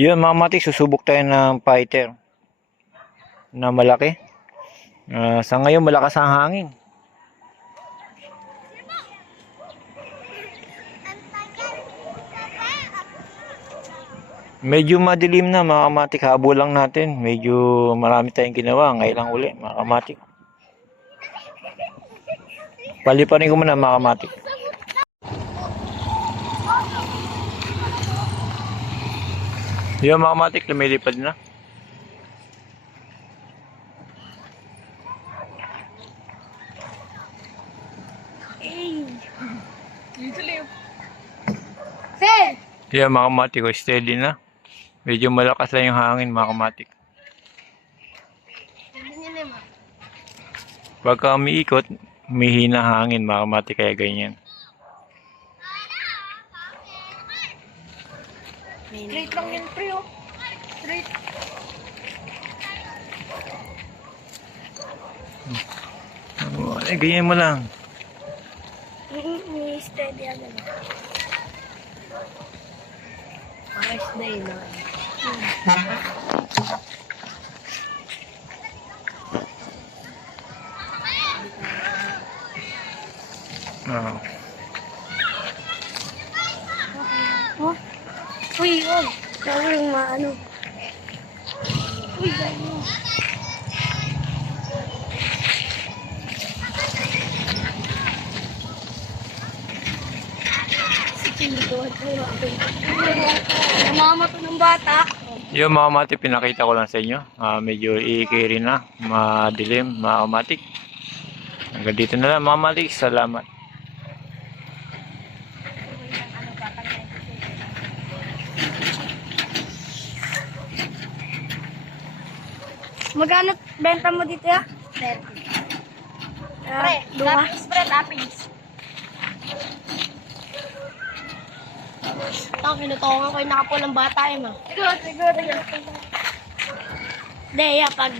Yun mga matik, susubok tayo ng fighter na malaki. Sa ngayon malakas ang hangin. Medyo madilim na mga kamatik, habol lang natin. Medyo marami tayong ginawa. Ngayon lang uli mga kamatik. Paliparin ko muna mga kamatik. Yung mga kamatik lumilipad na. Yan mga kamatik, steady na. Medyo malakas lang yung hangin mga kamatik. Pagka umiikot, mihina hangin mga kamatik, kaya ganyan. Straight lang yan, pre, oh. Straight. Ganyan mo lang. Steady ano. Pares na yun, Oh. Uy, oh. Gawin maano. Uy, gano'n. Mama to ng bata. Yung mga kamatik, pinakita ko lang sa inyo. Medyo iikiri na. Madilim mga kamatik. Hanggang dito na lang mga kamatik. Salamat. Magkano benta mo dito ya? 30. Pre, lapis pre, lapis. Ito, kinutungan ko yung nakapulang bata eh, ma. Siguro. Hindi, pag